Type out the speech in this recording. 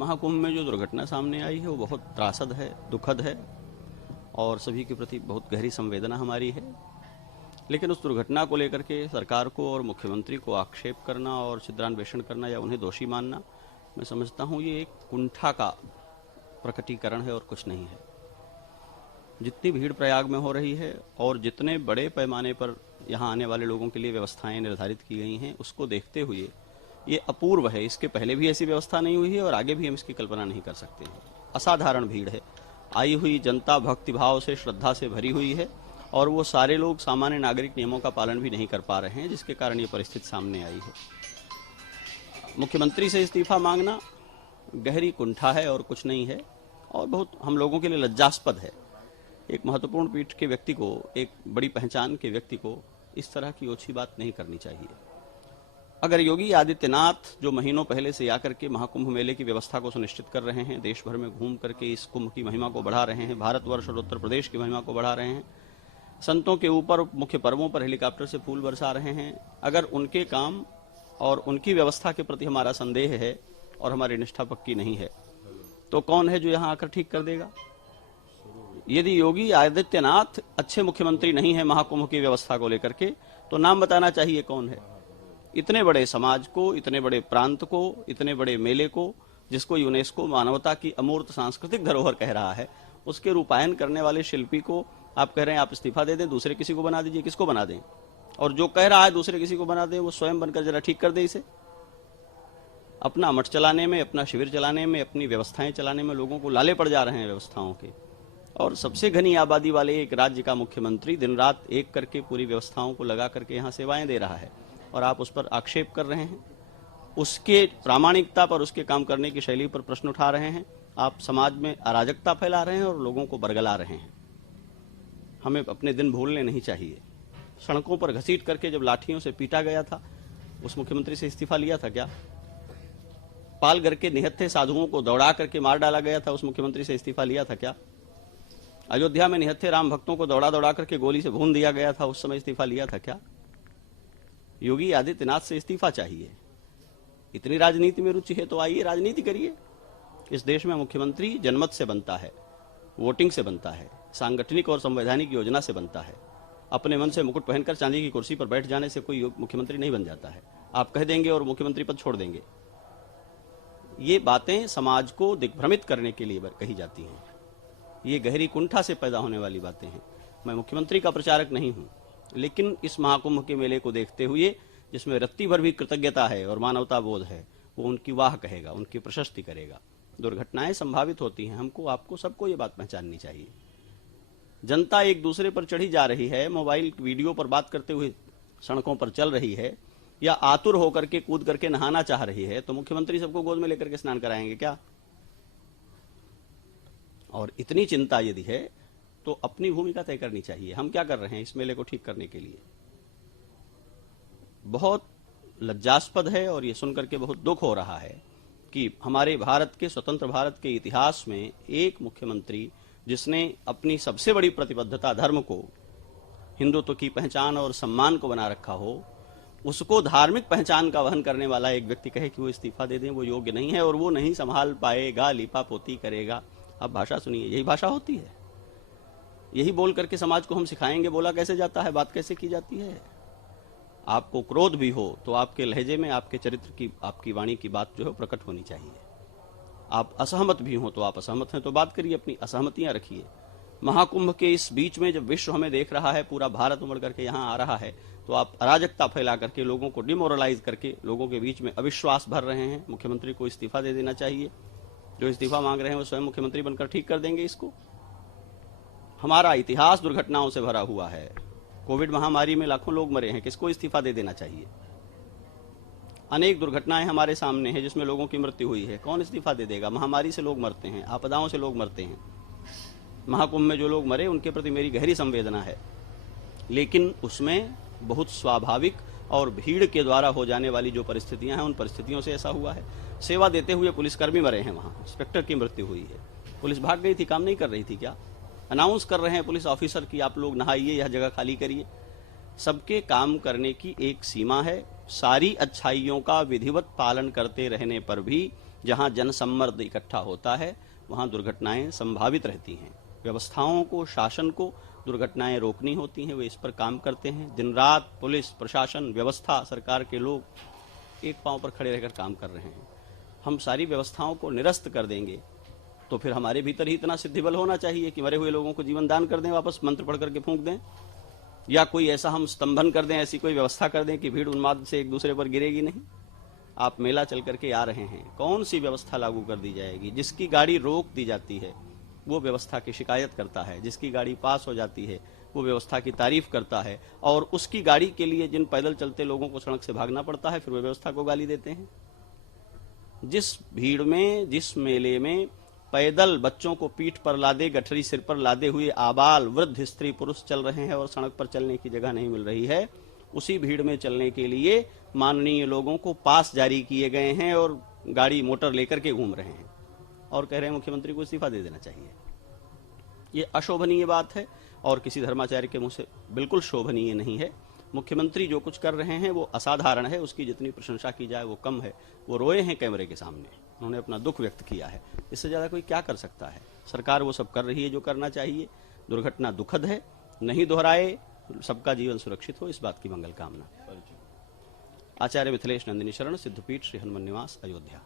महाकुंभ में जो दुर्घटना सामने आई है वो बहुत त्रासद है, दुखद है और सभी के प्रति बहुत गहरी संवेदना हमारी है। लेकिन उस दुर्घटना को लेकर के सरकार को और मुख्यमंत्री को आक्षेप करना और छिद्रान्वेषण करना या उन्हें दोषी मानना, मैं समझता हूँ ये एक कुंठा का प्रकटीकरण है और कुछ नहीं है। जितनी भीड़ प्रयाग में हो रही है और जितने बड़े पैमाने पर यहाँ आने वाले लोगों के लिए व्यवस्थाएं निर्धारित की गई हैं, उसको देखते हुए ये अपूर्व है। इसके पहले भी ऐसी व्यवस्था नहीं हुई है और आगे भी हम इसकी कल्पना नहीं कर सकते हैं। असाधारण भीड़ है, आई हुई जनता भक्तिभाव से, श्रद्धा से भरी हुई है और वो सारे लोग सामान्य नागरिक नियमों का पालन भी नहीं कर पा रहे हैं, जिसके कारण ये परिस्थिति सामने आई है। मुख्यमंत्री से इस्तीफा मांगना गहरी कुंठा है और कुछ नहीं है और बहुत हम लोगों के लिए लज्जास्पद है। एक महत्वपूर्ण पीठ के व्यक्ति को, एक बड़ी पहचान के व्यक्ति को इस तरह की ओछी बात नहीं करनी चाहिए। अगर योगी आदित्यनाथ जो महीनों पहले से आकर के महाकुंभ मेले की व्यवस्था को सुनिश्चित कर रहे हैं, देश भर में घूम करके इस कुंभ की महिमा को बढ़ा रहे हैं, भारतवर्ष और उत्तर प्रदेश की महिमा को बढ़ा रहे हैं, संतों के ऊपर मुख्य पर्वों पर हेलीकॉप्टर से फूल बरसा रहे हैं, अगर उनके काम और उनकी व्यवस्था के प्रति हमारा संदेह है और हमारी निष्ठा पक्की नहीं है, तो कौन है जो यहाँ आकर ठीक कर देगा? यदि योगी आदित्यनाथ अच्छे मुख्यमंत्री नहीं है महाकुंभ की व्यवस्था को लेकर के, तो नाम बताना चाहिए कौन है। इतने बड़े समाज को, इतने बड़े प्रांत को, इतने बड़े मेले को, जिसको यूनेस्को मानवता की अमूर्त सांस्कृतिक धरोहर कह रहा है, उसके रूपायन करने वाले शिल्पी को आप कह रहे हैं आप इस्तीफा दे दें, दूसरे किसी को बना दीजिए। किसको बना दें? और जो कह रहा है दूसरे किसी को बना दें, वो स्वयं बनकर जरा ठीक कर दे इसे। अपना मठ चलाने में, अपना शिविर चलाने में, अपनी व्यवस्थाएं चलाने में लोगों को लाले पड़ जा रहे हैं व्यवस्थाओं के। और सबसे घनी आबादी वाले एक राज्य का मुख्यमंत्री दिन रात एक करके पूरी व्यवस्थाओं को लगा करके यहाँ सेवाएं दे रहा है और आप उस पर आक्षेप कर रहे हैं, उसके प्रामाणिकता पर, उसके काम करने की शैली पर प्रश्न उठा रहे हैं। आप समाज में अराजकता फैला रहे हैं और लोगों को बरगला रहे हैं। हमें अपने दिन भूलने नहीं चाहिए। सड़कों पर घसीट करके जब लाठियों से पीटा गया था, उस मुख्यमंत्री से इस्तीफा लिया था क्या? पालघर के निहत्थे साधुओं को दौड़ा करके मार डाला गया था, उस मुख्यमंत्री से इस्तीफा लिया था क्या? अयोध्या में निहत्थे राम भक्तों को दौड़ा दौड़ा करके गोली से भून दिया गया था, उस समय इस्तीफा लिया था क्या? योगी आदित्यनाथ से इस्तीफा चाहिए। इतनी राजनीति में रुचि है तो आइए राजनीति करिए। इस देश में मुख्यमंत्री जनमत से बनता है, वोटिंग से बनता है, सांगठनिक और संवैधानिक योजना से बनता है। अपने मन से मुकुट पहनकर चांदी की कुर्सी पर बैठ जाने से कोई मुख्यमंत्री नहीं बन जाता है। आप कह देंगे और मुख्यमंत्री पद छोड़ देंगे। ये बातें समाज को दिग्भ्रमित करने के लिए कही जाती हैं। ये गहरी कुंठा से पैदा होने वाली बातें हैं। मैं मुख्यमंत्री का प्रचारक नहीं हूं, लेकिन इस महाकुंभ के मेले को देखते हुए, जिसमें रत्ती भर भी कृतज्ञता है और मानवता बोध है, वो उनकी वाह कहेगा, उनकी प्रशस्ति करेगा। दुर्घटनाएं संभावित होती हैं, हमको, आपको, सबको ये बात पहचाननी चाहिए। जनता एक दूसरे पर चढ़ी जा रही है, मोबाइल वीडियो पर बात करते हुए सड़कों पर चल रही है या आतुर होकर के कूद करके नहाना चाह रही है, तो मुख्यमंत्री सबको गोद में लेकर के स्नान कराएंगे क्या? और इतनी चिंता यदि है तो अपनी भूमिका तय करनी चाहिए। हम क्या कर रहे हैं इस मेले को ठीक करने के लिए? बहुत लज्जास्पद है और ये सुनकर के बहुत दुख हो रहा है कि हमारे भारत के, स्वतंत्र भारत के इतिहास में एक मुख्यमंत्री जिसने अपनी सबसे बड़ी प्रतिबद्धता धर्म को, हिंदुत्व की पहचान और सम्मान को बना रखा हो, उसको धार्मिक पहचान का वहन करने वाला एक व्यक्ति कहे कि वो इस्तीफा दे दें, वो योग्य नहीं है और वो नहीं संभाल पाएगा, लिपापोती करेगा। अब भाषा सुनिए, यही भाषा होती है। यही बोल करके समाज को हम सिखाएंगे बोला कैसे जाता है, बात कैसे की जाती है। आपको क्रोध भी हो तो आपके लहजे में, आपके चरित्र की, आपकी वाणी की बात जो है प्रकट होनी चाहिए। आप असहमत भी हो तो आप असहमत हैं तो बात करिए, अपनी असहमतियां रखिए। महाकुंभ के इस बीच में जब विश्व हमें देख रहा है, पूरा भारत उमड़ करके यहाँ आ रहा है, तो आप अराजकता फैला करके, लोगों को डिमोरलाइज करके, लोगों के बीच में अविश्वास भर रहे हैं। मुख्यमंत्री को इस्तीफा दे देना चाहिए। जो इस्तीफा मांग रहे हैं वो स्वयं मुख्यमंत्री बनकर ठीक कर देंगे इसको। हमारा इतिहास दुर्घटनाओं से भरा हुआ है। कोविड महामारी में लाखों लोग मरे हैं, किसको इस्तीफा दे देना चाहिए? अनेक दुर्घटनाएं हमारे सामने हैं जिसमें लोगों की मृत्यु हुई है, कौन इस्तीफा दे देगा? महामारी से लोग मरते हैं, आपदाओं से लोग मरते हैं। महाकुंभ में जो लोग मरे उनके प्रति मेरी गहरी संवेदना है, लेकिन उसमें बहुत स्वाभाविक और भीड़ के द्वारा हो जाने वाली जो परिस्थितियां हैं, उन परिस्थितियों से ऐसा हुआ है। सेवा देते हुए पुलिसकर्मी मरे हैं, वहां इंस्पेक्टर की मृत्यु हुई है। पुलिस भाग गई थी, काम नहीं कर रही थी क्या? अनाउंस कर रहे हैं पुलिस ऑफिसर की आप लोग नहाइए, यह जगह खाली करिए। सबके काम करने की एक सीमा है। सारी अच्छाइयों का विधिवत पालन करते रहने पर भी जहां जनसम्मर्द इकट्ठा होता है वहां दुर्घटनाएं संभावित रहती हैं। व्यवस्थाओं को, शासन को दुर्घटनाएं रोकनी होती हैं, वे इस पर काम करते हैं। दिन रात पुलिस प्रशासन, व्यवस्था, सरकार के लोग एक पांव पर खड़े रहकर काम कर रहे हैं। हम सारी व्यवस्थाओं को निरस्त कर देंगे तो फिर हमारे भीतर ही इतना सिद्धिबल होना चाहिए कि मरे हुए लोगों को जीवन दान कर दें, वापस मंत्र पढ़ करके फूंक दें, या कोई ऐसा हम स्तंभन कर दें, ऐसी कोई व्यवस्था कर दें कि भीड़ उन्माद से एक दूसरे पर गिरेगी नहीं। आप मेला चल करके आ रहे हैं, कौन सी व्यवस्था लागू कर दी जाएगी? जिसकी गाड़ी रोक दी जाती है वो व्यवस्था की शिकायत करता है, जिसकी गाड़ी पास हो जाती है वो व्यवस्था की तारीफ करता है, और उसकी गाड़ी के लिए जिन पैदल चलते लोगों को सड़क से भागना पड़ता है फिर वे व्यवस्था को गाली देते हैं। जिस भीड़ में, जिस मेले में पैदल बच्चों को पीठ पर लादे, गठरी सिर पर लादे हुए आबाल, वृद्ध, स्त्री, पुरुष चल रहे हैं और सड़क पर चलने की जगह नहीं मिल रही है, उसी भीड़ में चलने के लिए माननीय लोगों को पास जारी किए गए हैं और गाड़ी मोटर लेकर के घूम रहे हैं और कह रहे हैं मुख्यमंत्री को इस्तीफा दे देना चाहिए। ये अशोभनीय बात है और किसी धर्माचार्य के मुंह से बिल्कुल शोभनीय नहीं है। मुख्यमंत्री जो कुछ कर रहे हैं वो असाधारण है, उसकी जितनी प्रशंसा की जाए वो कम है। वो रोए हैं कैमरे के सामने, उन्होंने अपना दुख व्यक्त किया है, इससे ज़्यादा कोई क्या कर सकता है? सरकार वो सब कर रही है जो करना चाहिए। दुर्घटना दुखद है, नहीं दोहराए, सबका जीवन सुरक्षित हो, इस बात की मंगल कामना। आचार्य मिथिलेश नंदिनी शरण, सिद्धपीठ, श्री हनुमान निवास, अयोध्या।